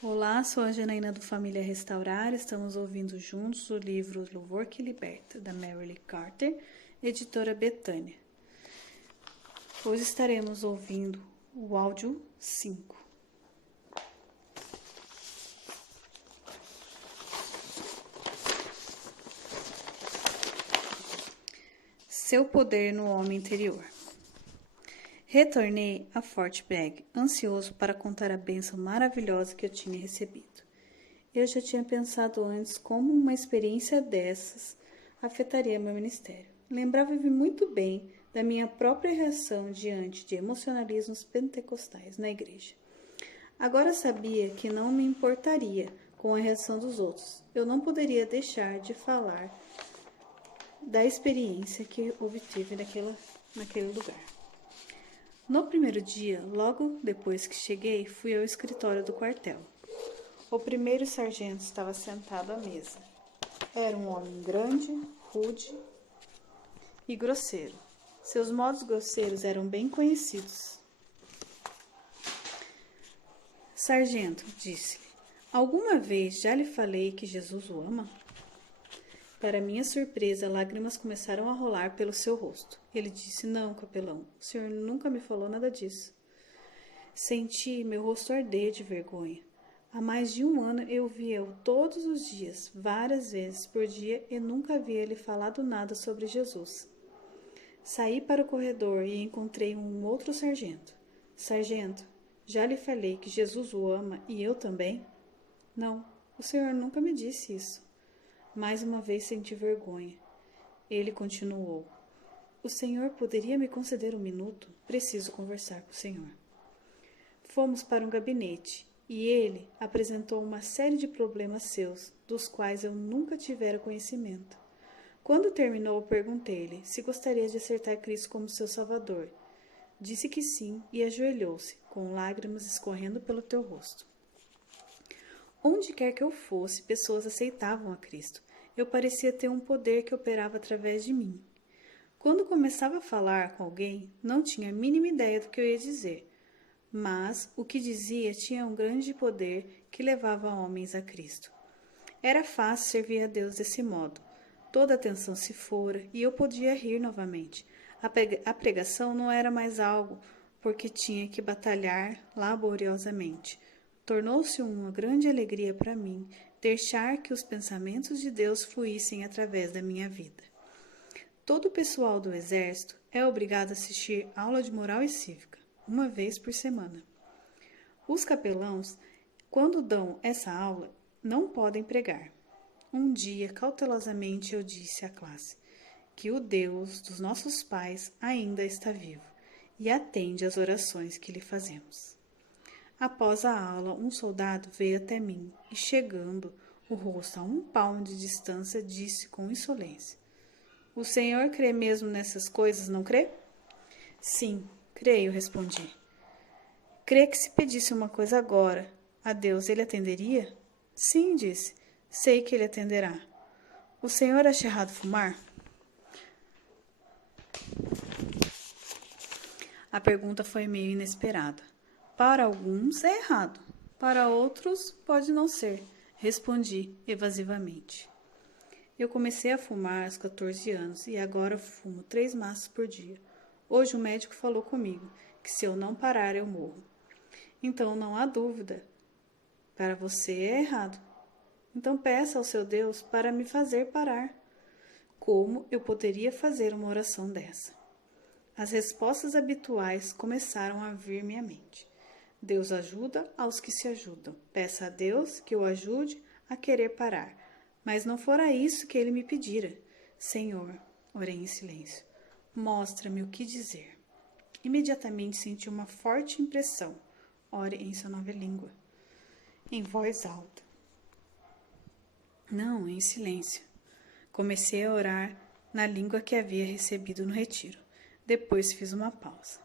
Olá, sou a Janaína do Família Restaurar. Estamos ouvindo juntos o livro Louvor que Liberta, da Mary Lee Carter, editora Betânia. Hoje estaremos ouvindo o áudio 5. Seu poder no homem interior. Retornei a Fort Bragg, ansioso para contar a bênção maravilhosa que eu tinha recebido. Eu já tinha pensado antes como uma experiência dessas afetaria meu ministério. Lembrava-me muito bem da minha própria reação diante de emocionalismos pentecostais na igreja. Agora sabia que não me importaria com a reação dos outros. Eu não poderia deixar de falar da experiência que obtive naquele lugar. No primeiro dia, logo depois que cheguei, fui ao escritório do quartel. O primeiro sargento estava sentado à mesa. Era um homem grande, rude e grosseiro. Seus modos grosseiros eram bem conhecidos. Sargento, disse-lhe, alguma vez já lhe falei que Jesus o ama? Para minha surpresa, lágrimas começaram a rolar pelo seu rosto. Ele disse, não, capelão, o senhor nunca me falou nada disso. Senti meu rosto arder de vergonha. Há mais de um ano eu via-o todos os dias, várias vezes por dia, e nunca havia lhe falado nada sobre Jesus. Saí para o corredor e encontrei um outro sargento. Sargento, já lhe falei que Jesus o ama e eu também? Não, o senhor nunca me disse isso. Mais uma vez senti vergonha. Ele continuou. O senhor poderia me conceder um minuto? Preciso conversar com o senhor. Fomos para um gabinete e ele apresentou uma série de problemas seus, dos quais eu nunca tivera conhecimento. Quando terminou, perguntei-lhe se gostaria de aceitar Cristo como seu Salvador. Disse que sim e ajoelhou-se, com lágrimas escorrendo pelo teu rosto. Onde quer que eu fosse, pessoas aceitavam a Cristo. Eu parecia ter um poder que operava através de mim. Quando começava a falar com alguém, não tinha a mínima ideia do que eu ia dizer, mas o que dizia tinha um grande poder que levava homens a Cristo. Era fácil servir a Deus desse modo. Toda a atenção se fora e eu podia rir novamente. A pregação não era mais algo porque tinha que batalhar laboriosamente. Tornou-se uma grande alegria para mim deixar que os pensamentos de Deus fluíssem através da minha vida. Todo o pessoal do Exército é obrigado a assistir aula de moral e cívica, uma vez por semana. Os capelãos, quando dão essa aula, não podem pregar. Um dia, cautelosamente, eu disse à classe que o Deus dos nossos pais ainda está vivo e atende às orações que lhe fazemos. Após a aula, um soldado veio até mim e, chegando o rosto a 1 palmo de distância, disse com insolência, o senhor crê mesmo nessas coisas, não crê? Sim, creio, respondi. Crê que se pedisse uma coisa agora, a Deus ele atenderia? Sim, disse, sei que ele atenderá. O senhor acha errado fumar? A pergunta foi meio inesperada. Para alguns é errado, para outros pode não ser, respondi evasivamente. Eu comecei a fumar aos 14 anos e agora fumo 3 maços por dia. Hoje o médico falou comigo que se eu não parar eu morro. Então não há dúvida, para você é errado. Então peça ao seu Deus para me fazer parar. Como eu poderia fazer uma oração dessa? As respostas habituais começaram a vir à minha mente. Deus ajuda aos que se ajudam. Peça a Deus que o ajude a querer parar. Mas não fora isso que ele me pedira. Senhor, orei em silêncio, mostra-me o que dizer. Imediatamente senti uma forte impressão. Ore em sua nova língua. Em voz alta. Não, em silêncio. Comecei a orar na língua que havia recebido no retiro. Depois fiz uma pausa.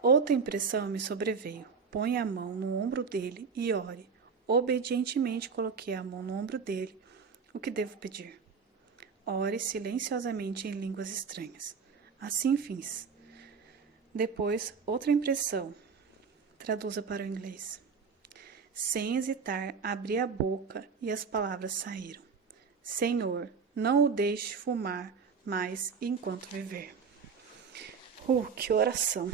Outra impressão me sobreveio. Põe a mão no ombro dele e ore. Obedientemente coloquei a mão no ombro dele. O que devo pedir? Ore silenciosamente em línguas estranhas. Assim fiz. Depois, outra impressão. Traduza para o inglês. Sem hesitar, abri a boca e as palavras saíram. Senhor, não o deixe fumar mais enquanto viver. Que oração!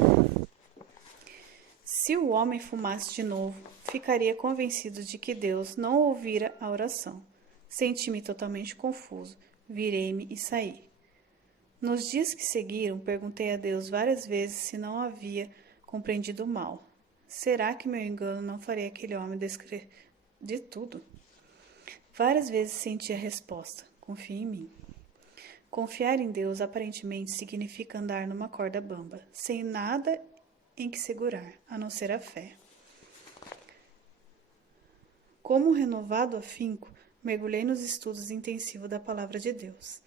Se o homem fumasse de novo, ficaria convencido de que Deus não ouvira a oração. Senti-me totalmente confuso, virei-me e saí. Nos dias que seguiram, perguntei a Deus várias vezes se não havia compreendido mal. Será que meu engano não faria aquele homem descrer de tudo? Várias vezes senti a resposta: confie em mim. Confiar em Deus aparentemente significa andar numa corda bamba, sem nada em que segurar, a não ser a fé. Como um renovado afinco, mergulhei nos estudos intensivos da Palavra de Deus.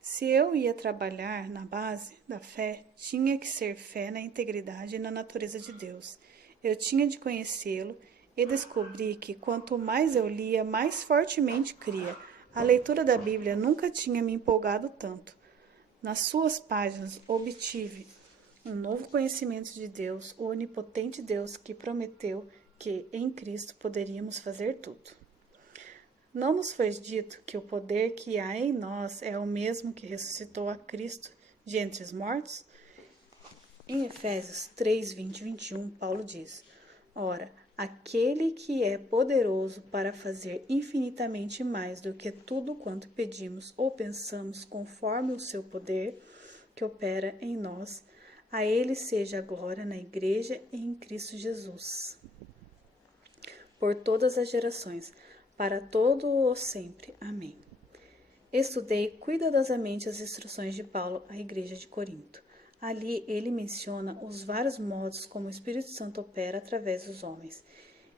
Se eu ia trabalhar na base da fé, tinha que ser fé na integridade e na natureza de Deus. Eu tinha de conhecê-lo e descobri que quanto mais eu lia, mais fortemente cria. A leitura da Bíblia nunca tinha me empolgado tanto. Nas suas páginas obtive um novo conhecimento de Deus, o onipotente Deus que prometeu que em Cristo poderíamos fazer tudo. Não nos foi dito que o poder que há em nós é o mesmo que ressuscitou a Cristo de entre os mortos? Em Efésios 3, 20 e 21, Paulo diz: Ora, aquele que é poderoso para fazer infinitamente mais do que tudo quanto pedimos ou pensamos, conforme o seu poder que opera em nós, a ele seja a glória na Igreja e em Cristo Jesus, por todas as gerações, para todo o sempre. Amém. Estudei cuidadosamente as instruções de Paulo à Igreja de Corinto. Ali ele menciona os vários modos como o Espírito Santo opera através dos homens.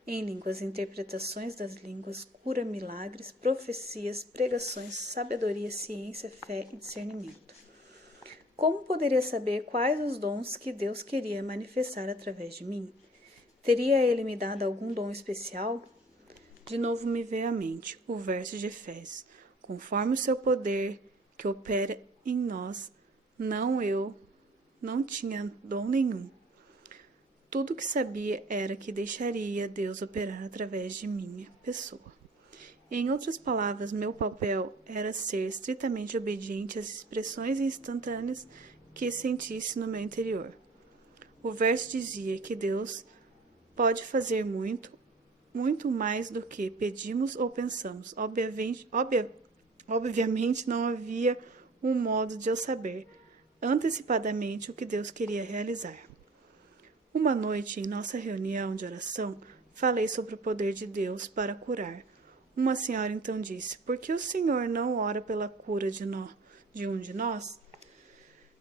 Em línguas, interpretações das línguas, cura, milagres, profecias, pregações, sabedoria, ciência, fé e discernimento. Como poderia saber quais os dons que Deus queria manifestar através de mim? Teria ele me dado algum dom especial? De novo me veio à mente o verso de Efésios: conforme o seu poder que opera em nós, não tinha dom nenhum. Tudo o que sabia era que deixaria Deus operar através de minha pessoa. Em outras palavras, meu papel era ser estritamente obediente às expressões instantâneas que sentisse no meu interior. O verso dizia que Deus pode fazer muito mais do que pedimos ou pensamos. Obviamente não havia um modo de eu saber antecipadamente o que Deus queria realizar. Uma noite, em nossa reunião de oração, falei sobre o poder de Deus para curar. Uma senhora então disse: por que o Senhor não ora pela cura de um de nós?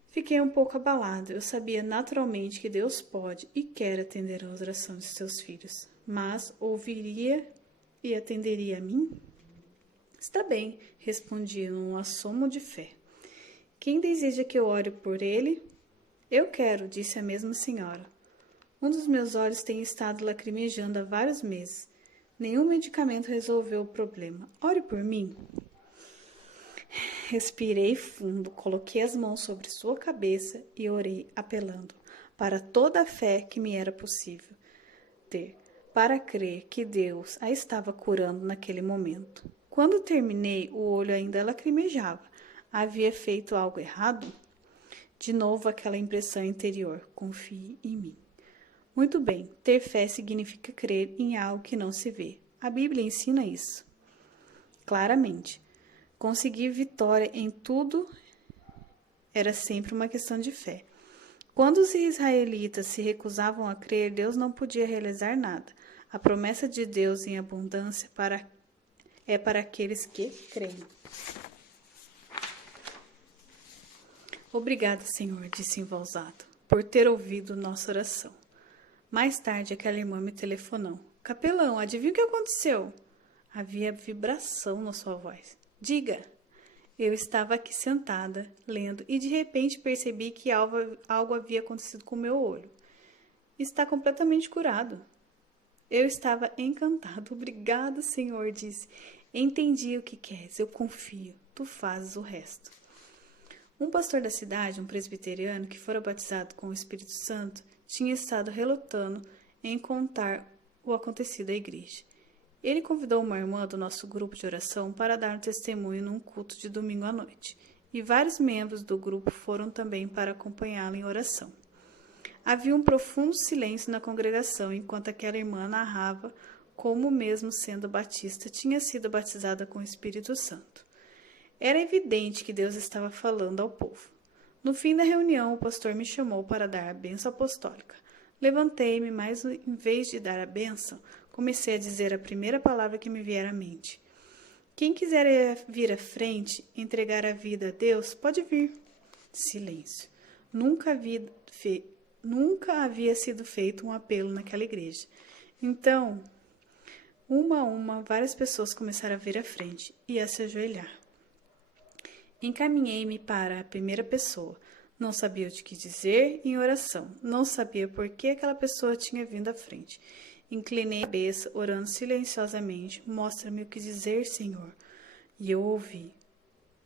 Fiquei um pouco abalado. Eu sabia naturalmente que Deus pode e quer atender a oração de seus filhos, mas ouviria e atenderia a mim? Está bem, respondi num assomo de fé. Quem deseja que eu ore por ele? Eu quero, disse a mesma senhora. Um dos meus olhos tem estado lacrimejando há vários meses. Nenhum medicamento resolveu o problema. Ore por mim. Respirei fundo, coloquei as mãos sobre sua cabeça e orei, apelando para toda a fé que me era possível ter, para crer que Deus a estava curando naquele momento. Quando terminei, o olho ainda lacrimejava. Havia feito algo errado? De novo aquela impressão interior: confie em mim. Muito bem, ter fé significa crer em algo que não se vê. A Bíblia ensina isso claramente. Conseguir vitória em tudo era sempre uma questão de fé. Quando os israelitas se recusavam a crer, Deus não podia realizar nada. A promessa de Deus em abundância é para aqueles que creem. Obrigada, Senhor, disse em voz alta, por ter ouvido nossa oração. Mais tarde, aquela irmã me telefonou. Capelão, adivinha o que aconteceu? Havia vibração na sua voz. Diga. Eu estava aqui sentada, lendo, e de repente percebi que algo havia acontecido com o meu olho. Está completamente curado. Eu estava encantado. Obrigado, Senhor, disse. Entendi o que queres, eu confio. Tu fazes o resto. Um pastor da cidade, um presbiteriano, que fora batizado com o Espírito Santo, tinha estado relutando em contar o acontecido à igreja. Ele convidou uma irmã do nosso grupo de oração para dar um testemunho num culto de domingo à noite, e vários membros do grupo foram também para acompanhá-la em oração. Havia um profundo silêncio na congregação enquanto aquela irmã narrava como, mesmo sendo batista, tinha sido batizada com o Espírito Santo. Era evidente que Deus estava falando ao povo. No fim da reunião, o pastor me chamou para dar a bênção apostólica. Levantei-me, mas em vez de dar a bênção, comecei a dizer a primeira palavra que me vier à mente. Quem quiser vir à frente, entregar a vida a Deus, pode vir. Silêncio. Nunca havia sido feito um apelo naquela igreja. Então, uma a uma, várias pessoas começaram a vir à frente e a se ajoelhar. Encaminhei-me para a primeira pessoa. Não sabia o que dizer em oração. Não sabia por que aquela pessoa tinha vindo à frente. Inclinei a cabeça, orando silenciosamente. Mostra-me o que dizer, Senhor. E eu ouvi.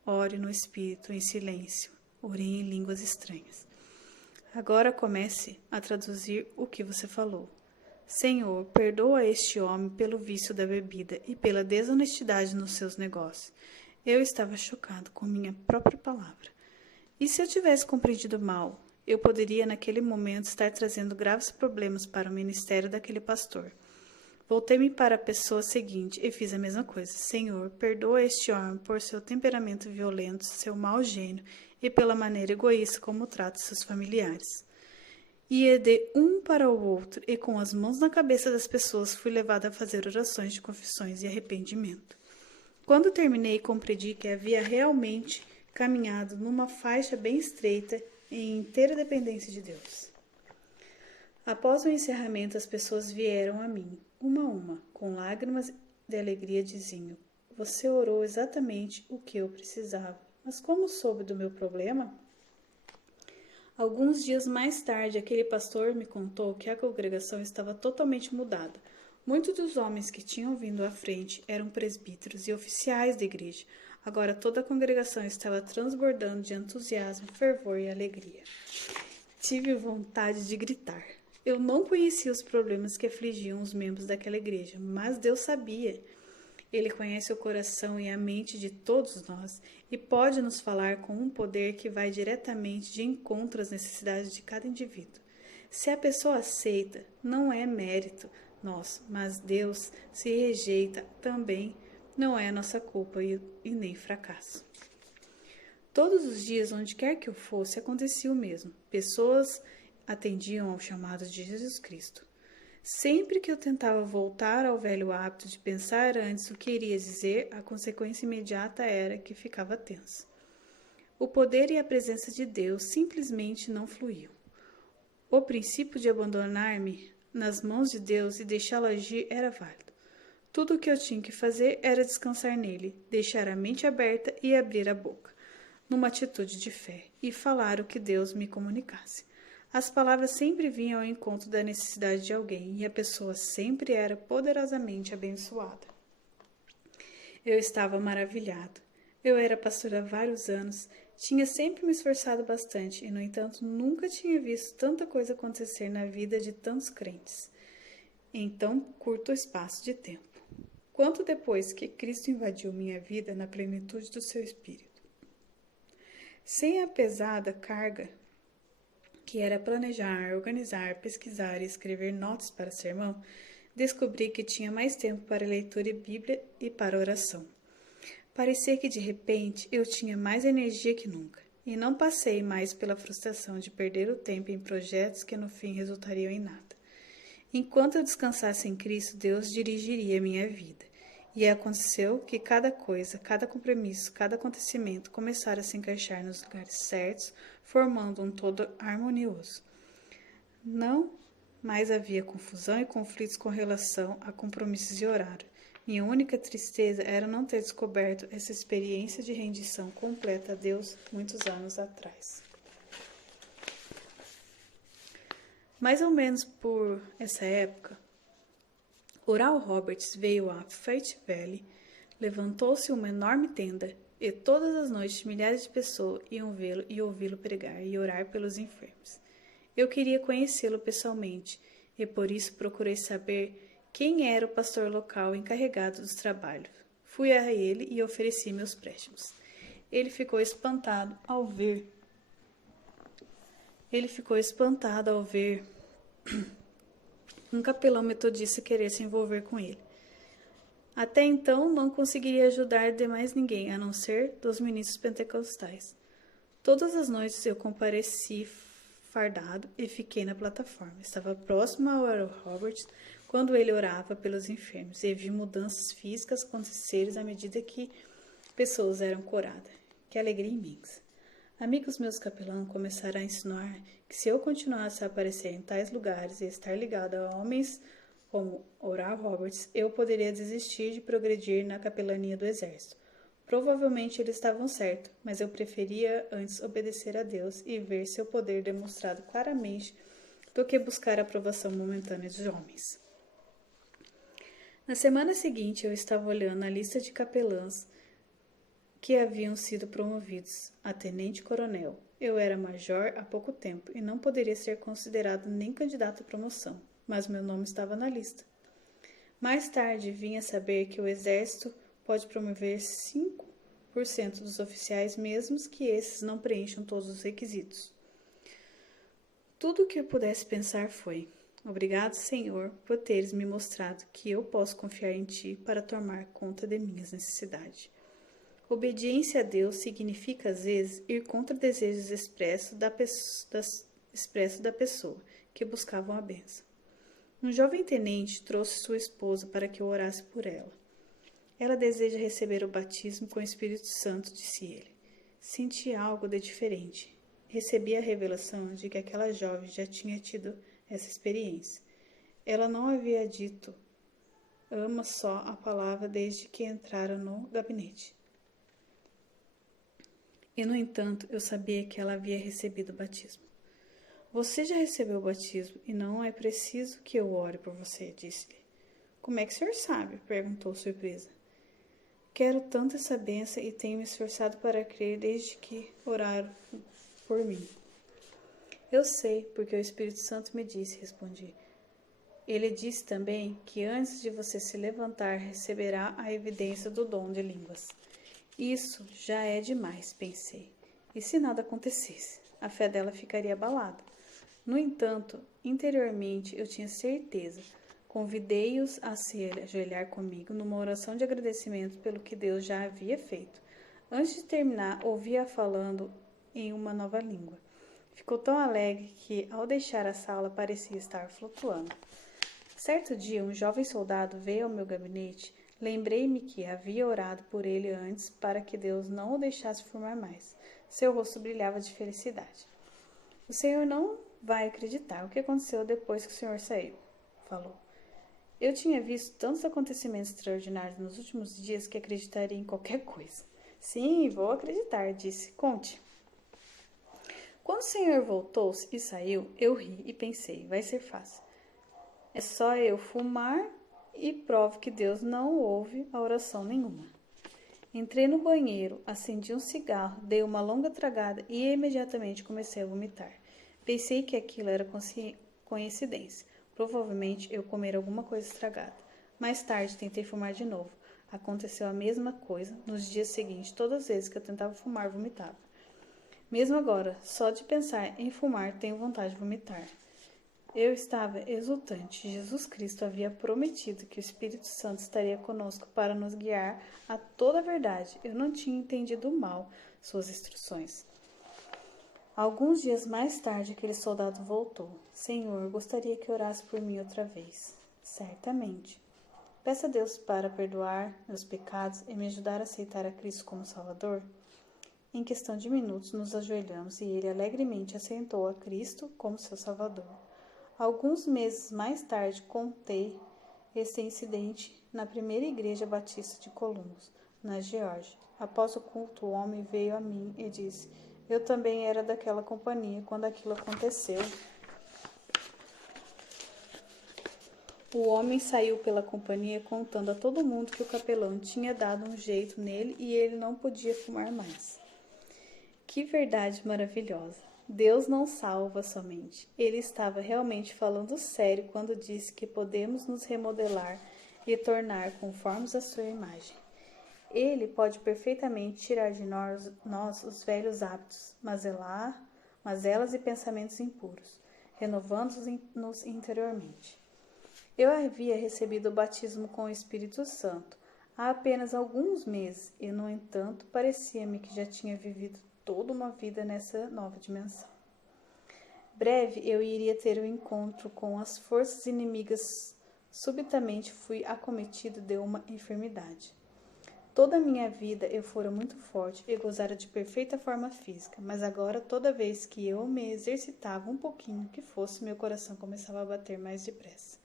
Ore no Espírito, em silêncio. Orei em línguas estranhas. Agora comece a traduzir o que você falou. Senhor, perdoa este homem pelo vício da bebida e pela desonestidade nos seus negócios. Eu estava chocado com minha própria palavra. E se eu tivesse compreendido mal, eu poderia naquele momento estar trazendo graves problemas para o ministério daquele pastor. Voltei-me para a pessoa seguinte e fiz a mesma coisa. Senhor, perdoa este homem por seu temperamento violento, seu mau gênio e pela maneira egoísta como trata seus familiares. Ia de um para o outro e com as mãos na cabeça das pessoas fui levada a fazer orações de confissões e arrependimento. Quando terminei, compreendi que havia realmente caminhado numa faixa bem estreita em inteira dependência de Deus. Após o encerramento, as pessoas vieram a mim, uma a uma, com lágrimas de alegria, diziam: você orou exatamente o que eu precisava. Mas como soube do meu problema? Alguns dias mais tarde, aquele pastor me contou que a congregação estava totalmente mudada. Muitos dos homens que tinham vindo à frente eram presbíteros e oficiais da igreja. Agora toda a congregação estava transbordando de entusiasmo, fervor e alegria. Tive vontade de gritar. Eu não conhecia os problemas que afligiam os membros daquela igreja, mas Deus sabia. Ele conhece o coração e a mente de todos nós e pode nos falar com um poder que vai diretamente de encontro às necessidades de cada indivíduo. Se a pessoa aceita, não é mérito nosso, mas Deus se rejeita também, não é nossa culpa e nem fracasso. Todos os dias, onde quer que eu fosse, acontecia o mesmo. Pessoas atendiam ao chamado de Jesus Cristo. Sempre que eu tentava voltar ao velho hábito de pensar antes o que iria dizer, a consequência imediata era que ficava tenso. O poder e a presença de Deus simplesmente não fluíam. O princípio de abandonar-me nas mãos de Deus e deixá-lo agir era válido. Tudo o que eu tinha que fazer era descansar nele, deixar a mente aberta e abrir a boca, numa atitude de fé, e falar o que Deus me comunicasse. As palavras sempre vinham ao encontro da necessidade de alguém e a pessoa sempre era poderosamente abençoada. Eu estava maravilhado. Eu era pastor há vários anos, tinha sempre me esforçado bastante e, no entanto, nunca tinha visto tanta coisa acontecer na vida de tantos crentes em tão curto espaço de tempo. Quanto depois que Cristo invadiu minha vida na plenitude do seu Espírito. Sem a pesada carga que era planejar, organizar, pesquisar e escrever notas para sermão, descobri que tinha mais tempo para leitura e Bíblia e para oração. Parecia que de repente eu tinha mais energia que nunca, e não passei mais pela frustração de perder o tempo em projetos que no fim resultariam em nada. Enquanto eu descansasse em Cristo, Deus dirigiria minha vida. E aconteceu que cada coisa, cada compromisso, cada acontecimento começaram a se encaixar nos lugares certos, formando um todo harmonioso. Não mais havia confusão e conflitos com relação a compromissos e horário. Minha única tristeza era não ter descoberto essa experiência de rendição completa a Deus muitos anos atrás. Mais ou menos por essa época, Oral Roberts veio a Faith Valley, levantou-se uma enorme tenda e todas as noites milhares de pessoas iam vê-lo e ouvi-lo pregar e orar pelos enfermos. Eu queria conhecê-lo pessoalmente e por isso procurei saber quem era o pastor local encarregado dos trabalhos. Fui a ele e ofereci meus préstimos. Ele ficou espantado ao ver um capelão metodista querer se envolver com ele. Até então, não conseguiria ajudar de mais ninguém, a não ser dos ministros pentecostais. Todas as noites eu compareci fardado e fiquei na plataforma. Estava próximo ao Oral Roberts quando ele orava pelos enfermos e vi mudanças físicas acontecerem à medida que pessoas eram curadas. Que alegria imensa! Amigos meus capelães começaram a insinuar que se eu continuasse a aparecer em tais lugares e estar ligado a homens como Oral Roberts, eu poderia desistir de progredir na capelania do exército. Provavelmente eles estavam certos, mas eu preferia antes obedecer a Deus e ver seu poder demonstrado claramente do que buscar a aprovação momentânea dos homens. Na semana seguinte, eu estava olhando a lista de capelãs que haviam sido promovidos a tenente-coronel. Eu era major há pouco tempo e não poderia ser considerado nem candidato à promoção, mas meu nome estava na lista. Mais tarde, vim a saber que o exército pode promover 5% dos oficiais, mesmo que esses não preencham todos os requisitos. Tudo o que eu pudesse pensar foi: obrigado, Senhor, por teres me mostrado que eu posso confiar em Ti para tomar conta de minhas necessidades. Obediência a Deus significa, às vezes, ir contra desejos expressos da pessoa que buscavam a bênção. Um jovem tenente trouxe sua esposa para que eu orasse por ela. Ela deseja receber o batismo com o Espírito Santo, disse ele. Senti algo de diferente. Recebi a revelação de que aquela jovem já tinha tido essa experiência. Ela não havia dito ama só a palavra desde que entraram no gabinete. E, no entanto, eu sabia que ela havia recebido o batismo. Você já recebeu o batismo e não é preciso que eu ore por você, disse-lhe. Como é que o senhor sabe? Perguntou surpresa. Quero tanto essa bênção e tenho me esforçado para crer desde que oraram por mim. Eu sei, porque o Espírito Santo me disse, respondi. Ele disse também que antes de você se levantar, receberá a evidência do dom de línguas. Isso já é demais, pensei. E se nada acontecesse? A fé dela ficaria abalada. No entanto, interiormente eu tinha certeza. Convidei-os a se ajoelhar comigo numa oração de agradecimento pelo que Deus já havia feito. Antes de terminar, ouvi-a falando em uma nova língua. Ficou tão alegre que, ao deixar a sala, parecia estar flutuando. Certo dia, um jovem soldado veio ao meu gabinete. Lembrei-me que havia orado por ele antes para que Deus não o deixasse fumar mais. Seu rosto brilhava de felicidade. O senhor não vai acreditar o que aconteceu depois que o senhor saiu, falou. Eu tinha visto tantos acontecimentos extraordinários nos últimos dias que acreditaria em qualquer coisa. Sim, vou acreditar, disse. Conte. Quando o senhor voltou-se e saiu, eu ri e pensei, vai ser fácil. É só eu fumar e provo que Deus não ouve a oração nenhuma. Entrei no banheiro, acendi um cigarro, dei uma longa tragada e imediatamente comecei a vomitar. Pensei que aquilo era coincidência. Provavelmente eu comera alguma coisa estragada. Mais tarde tentei fumar de novo. Aconteceu a mesma coisa. Nos dias seguintes, todas as vezes que eu tentava fumar, vomitava. Mesmo agora, só de pensar em fumar, tenho vontade de vomitar. Eu estava exultante. Jesus Cristo havia prometido que o Espírito Santo estaria conosco para nos guiar a toda a verdade. Eu não tinha entendido mal suas instruções. Alguns dias mais tarde, aquele soldado voltou. Senhor, gostaria que orasse por mim outra vez. Certamente. Peça a Deus para perdoar meus pecados e me ajudar a aceitar a Cristo como Salvador. Em questão de minutos, nos ajoelhamos e ele alegremente aceitou a Cristo como seu Salvador. Alguns meses mais tarde, contei esse incidente na primeira igreja batista de Columbus, na Geórgia. Após o culto, o homem veio a mim e disse: eu também era daquela companhia quando aquilo aconteceu. O homem saiu pela companhia contando a todo mundo que o capelão tinha dado um jeito nele e ele não podia fumar mais. Que verdade maravilhosa! Deus não salva somente. Ele estava realmente falando sério quando disse que podemos nos remodelar e tornar conformes à sua imagem. Ele pode perfeitamente tirar de nós os velhos hábitos, mazelas e pensamentos impuros, renovando-nos interiormente. Eu havia recebido o batismo com o Espírito Santo há apenas alguns meses e, no entanto, parecia-me que já tinha vivido toda uma vida nessa nova dimensão. Breve eu iria ter um encontro com as forças inimigas. Subitamente fui acometido de uma enfermidade. Toda a minha vida eu fora muito forte e gozara de perfeita forma física, mas agora, toda vez que eu me exercitava um pouquinho que fosse, meu coração começava a bater mais depressa.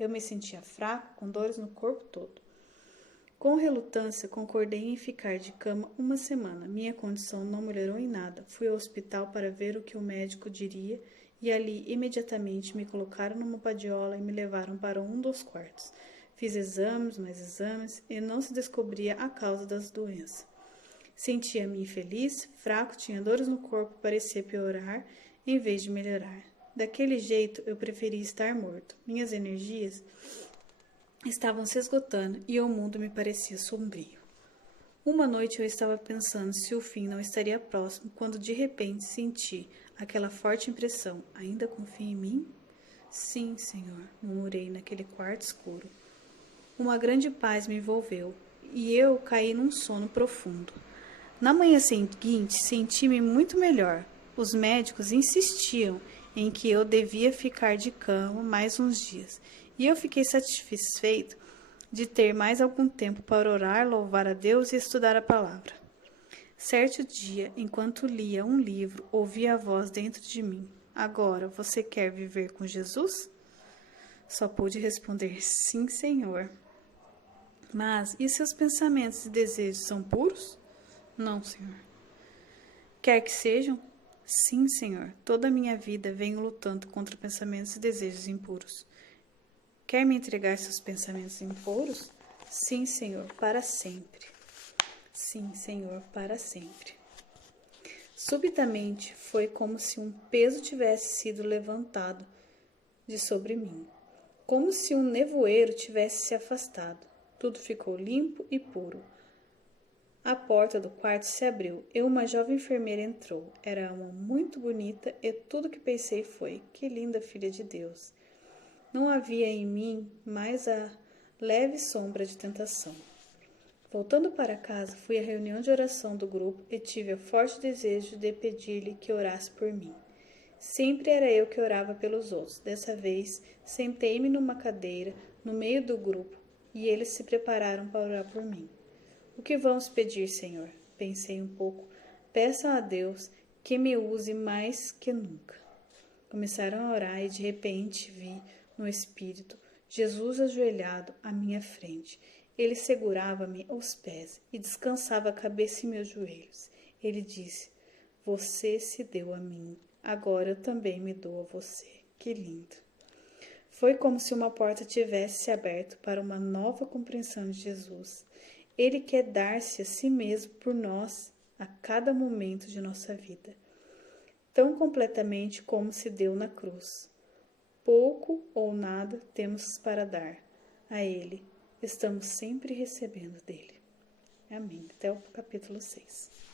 Eu me sentia fraco, com dores no corpo todo. Com relutância, concordei em ficar de cama uma semana. Minha condição não melhorou em nada. Fui ao hospital para ver o que o médico diria e ali, imediatamente, me colocaram numa padiola e me levaram para um dos quartos. Fiz exames, mais exames, e não se descobria a causa das doenças. Sentia-me infeliz, fraco, tinha dores no corpo, parecia piorar em vez de melhorar. Daquele jeito, eu preferia estar morto. Minhas energias estavam se esgotando e o mundo me parecia sombrio. Uma noite eu estava pensando se o fim não estaria próximo, quando de repente senti aquela forte impressão. Ainda confia em mim? Sim, Senhor, murmurei naquele quarto escuro. Uma grande paz me envolveu e eu caí num sono profundo. Na manhã seguinte, senti-me muito melhor. Os médicos insistiam em que eu devia ficar de cama mais uns dias, e eu fiquei satisfeito de ter mais algum tempo para orar, louvar a Deus e estudar a palavra. Certo dia, enquanto lia um livro, ouvi a voz dentro de mim. Agora, você quer viver com Jesus? Só pude responder, sim, Senhor. Mas, e seus pensamentos e desejos são puros? Não, Senhor. Quer que sejam? Sim, Senhor. Toda a minha vida venho lutando contra pensamentos e desejos impuros. Quer me entregar seus pensamentos impuros? Sim, Senhor, para sempre. Sim, Senhor, para sempre. Subitamente foi como se um peso tivesse sido levantado de sobre mim, como se um nevoeiro tivesse se afastado. Tudo ficou limpo e puro. A porta do quarto se abriu e uma jovem enfermeira entrou. Era uma muito bonita e tudo que pensei foi: que linda filha de Deus. Não havia em mim mais a leve sombra de tentação. Voltando para casa, fui à reunião de oração do grupo e tive o forte desejo de pedir-lhe que orasse por mim. Sempre era eu que orava pelos outros. Dessa vez, sentei-me numa cadeira no meio do grupo e eles se prepararam para orar por mim. O que vamos pedir, Senhor? Pensei um pouco. Peçam a Deus que me use mais que nunca. Começaram a orar e de repente vi, no espírito, Jesus ajoelhado à minha frente. Ele segurava-me aos pés e descansava a cabeça em meus joelhos. Ele disse: você se deu a mim, agora eu também me dou a você. Que lindo! Foi como se uma porta tivesse se aberto para uma nova compreensão de Jesus. Ele quer dar-se a si mesmo por nós a cada momento de nossa vida, tão completamente como se deu na cruz. Pouco ou nada temos para dar a Ele, estamos sempre recebendo dele. Amém. Até o capítulo 6.